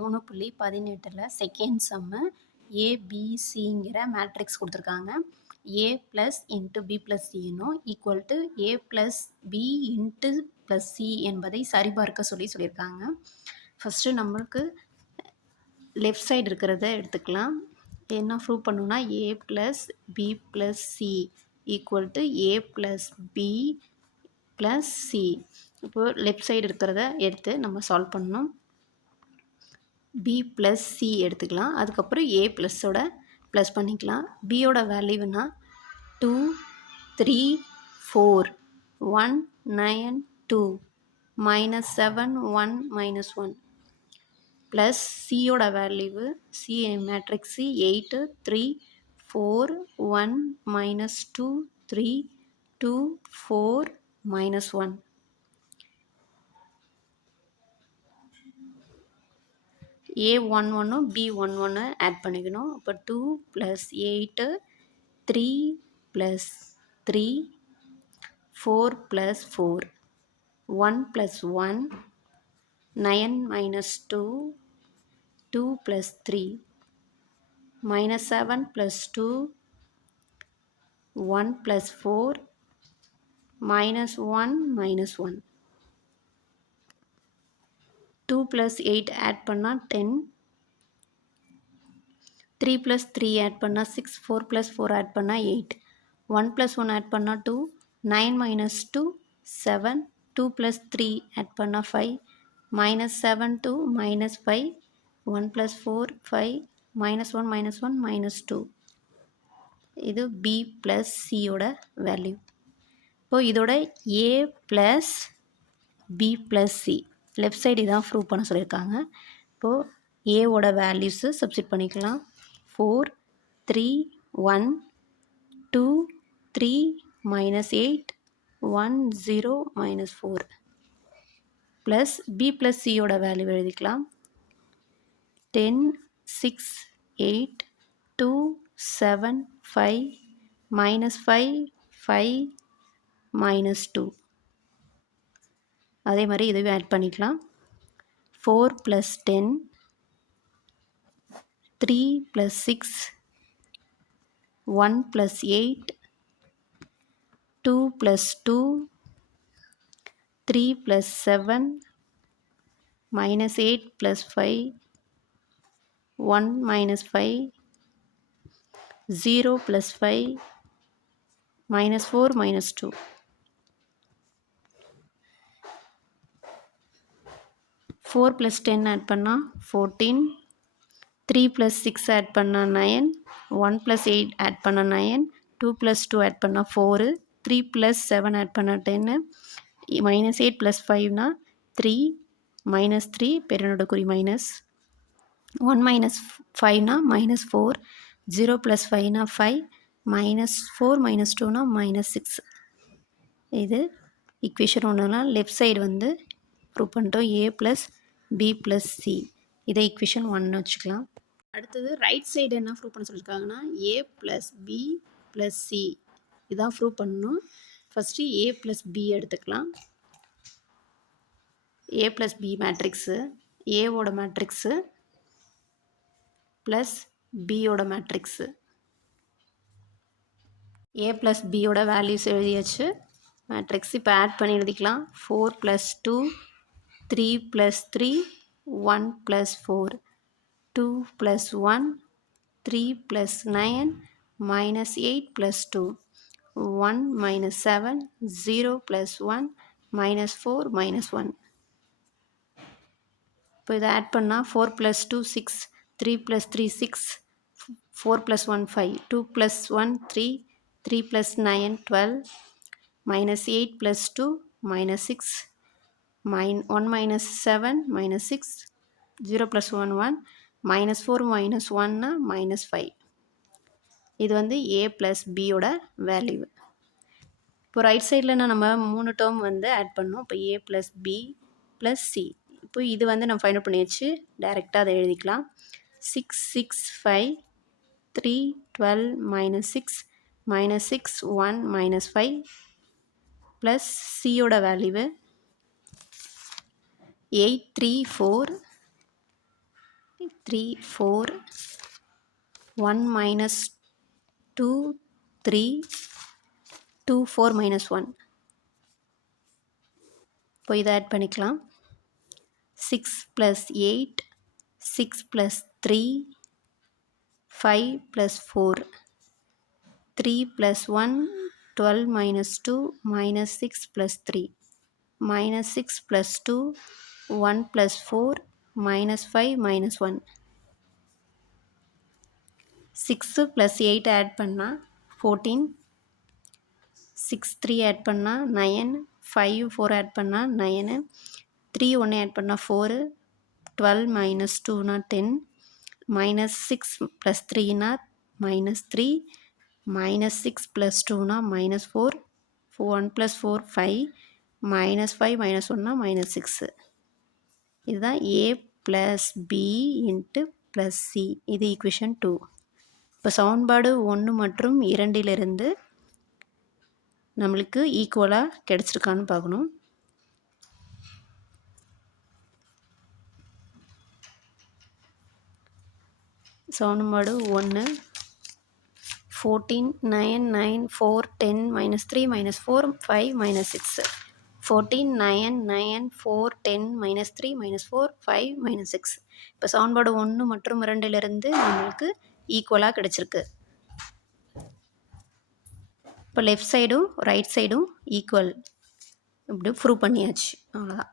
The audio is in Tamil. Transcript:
மூணு புள்ளி பதினெட்டில் செகண்ட் சம்மு ஏபிசிங்கிற மேட்ரிக்ஸ் கொடுத்துருக்காங்க. A plus into B plus சின்னும் equal to A plus B into plus C என்பதை சரிபார்க்க சொல்லி சொல்லியிருக்காங்க. ஃபஸ்ட்டு நம்மளுக்கு லெஃப்ட் சைடு இருக்கிறத எடுத்துக்கலாம். என்ன ப்ரூவ் பண்ணணும்னா A plus B plus C equal to A plus B plus C இப்போது லெஃப்ட் சைடு இருக்கிறத எடுத்து நம்ம சால்வ் பண்ணணும். பி ப்ளஸ் சி எடுத்துக்கலாம். அதுக்கப்புறம் ஏ ப்ளஸ்ஸோட ப்ளஸ் பண்ணிக்கலாம். பியோட வேல்யூனா two three four one nine two minus seven one minus one plus சியோட value C matrix eight three four one minus two three two four minus one A one ஒன்றும் பி ஒன் ஒன்று ஆட் பண்ணிக்கணும். அப்போ two plus eight three plus three four plus four one plus one nine minus two two plus three minus seven plus two one plus four minus one minus one two plus eight add பண்ணால் ten three plus three add பண்ணால் six four plus four add பண்ணால் eight one plus one add பண்ணால் two nine minus two seven two plus three add பண்ணால் five minus seven two minus five one plus four five minus one minus one minus two இது பி ப்ளஸ் சியோட வேல்யூ இப்போது இதோட A plus B plus C left side இதான் ப்ரூவ் பண்ண சொல்லியிருக்காங்க. இப்போது ஏவோட வேல்யூஸு சப்ஸ்டிட் பண்ணிக்கலாம். Four three one two three minus eight one zero minus four plus B plus சியோட வேல்யூ எழுதிக்கலாம். Ten six eight two seven five minus five five minus two அதே மாதிரி இதுவே ஆட் பண்ணிக்கலாம். Four plus ten three plus six one plus eight two plus two three plus seven minus eight plus five one minus five zero plus five minus four minus two four plus ten add பண்ணால் fourteen three plus six add பண்ணால் nine one plus eight add பண்ணால் nine two plus two add பண்ணால் four three plus seven add பண்ணால் டென்னு மைனஸ் எயிட் ப்ளஸ் ஃபைவ்னா த்ரீ மைனஸ் த்ரீ பெருனோட குறி மைனஸ் ஒன் மைனஸ் ஃபைவ்னா மைனஸ் ஃபோர் ஜீரோ ப்ளஸ் ஃபைவ்னா ஃபைவ் மைனஸ் ஃபோர் மைனஸ் டூனா மைனஸ் சிக்ஸ். இது இக்குவேஷன் ஒன்றுனா லெஃப்ட் சைடு வந்து ப்ரூவ் பண்ணிட்டோம் A plus B plus C இதை இக்வேஷன் ஒன்னு வச்சுக்கலாம். அடுத்தது ரைட் சைடு என்ன ப்ரூவ் பண்ண சொல்லியிருக்காங்கன்னா A plus B plus C இதான் ப்ரூவ் பண்ணணும். ஃபஸ்ட்டு ஏ ப்ளஸ் பி எடுத்துக்கலாம். ஏ ப்ளஸ் பி மேட்ரிக்ஸு ஏவோட மேட்ரிக்ஸு ப்ளஸ் பியோட மேட்ரிக்ஸு ஏ ப்ளஸ் பியோட வேல்யூஸ் எழுதியாச்சு. மேட்ரிக்ஸ் இப்போ ஆட் பண்ணி எழுதிக்கலாம் four plus two three plus three one plus four two plus one three plus nine minus eight plus two one minus seven zero plus one minus four minus one இப்போ இதை ஆட் பண்ணால் four plus two six three plus three six four plus one five two plus one three three plus nine twelve minus eight plus two minus six minus one minus seven minus six zero plus one one minus four minus ஒன்னா மைனஸ் ஃபைவ் இது வந்து ஏ ப்ளஸ் பியோட வேல்யூ இப்போ ரைட் சைடில் நம்ம மூணு டேர்ம் வந்து ஆட் பண்ணோம். இப்போ A plus B plus C இப்போ இது வந்து நம்ம ஃபைண்ட் பண்ணி வச்சு டைரெக்டாக அதை எழுதிக்கலாம். Six six five three twelve minus six minus six one minus five plus சியோட value eight three four three four one minus two three two four minus one. இப்போ இதை ஆட் பண்ணிக்கலாம். Six plus eight six plus three five plus four three plus one twelve minus two minus six plus three minus six plus two one plus four minus five minus one. Six plus eight add பண்ணால் ஃபோர்டீன். சிக்ஸ் த்ரீ ஆட் பண்ணால் நயன் ஃபைவ் ஃபோர் ஆட் பண்ணால் நயனு த்ரீ ஒன்று ஆட் பண்ணால் ஃபோரு. டுவெல் மைனஸ் டூனா ten. Minus six plus த்ரீனா minus three. Minus six plus டூனா minus four. One plus four five. Minus five minus ஒன்னா மைனஸ் சிக்ஸு. இதுதான் A plus B into plus C இது ஈக்குவேஷன் டூ இப்போ சமன்பாடு ஒன்று மற்றும் இரண்டிலிருந்து நம்மளுக்கு ஈக்குவலாக கிடச்சிருக்கான்னு பார்க்கணும். சமன்பாடு ஒன்று fourteen nine nine four ten minus three minus four five minus six fourteen nine nine four ten minus three minus four five minus six இப்போ சமன்பாடு ஒன்று மற்றும் இரண்டிலிருந்து நம்மளுக்கு ஈக்குவலாக கிடச்சிருக்கு. இப்போ லெஃப்ட் சைடும் ரைட் சைடும் ஈக்குவல் இப்படி ப்ரூவ் பண்ணியாச்சு. அவ்வளோதான்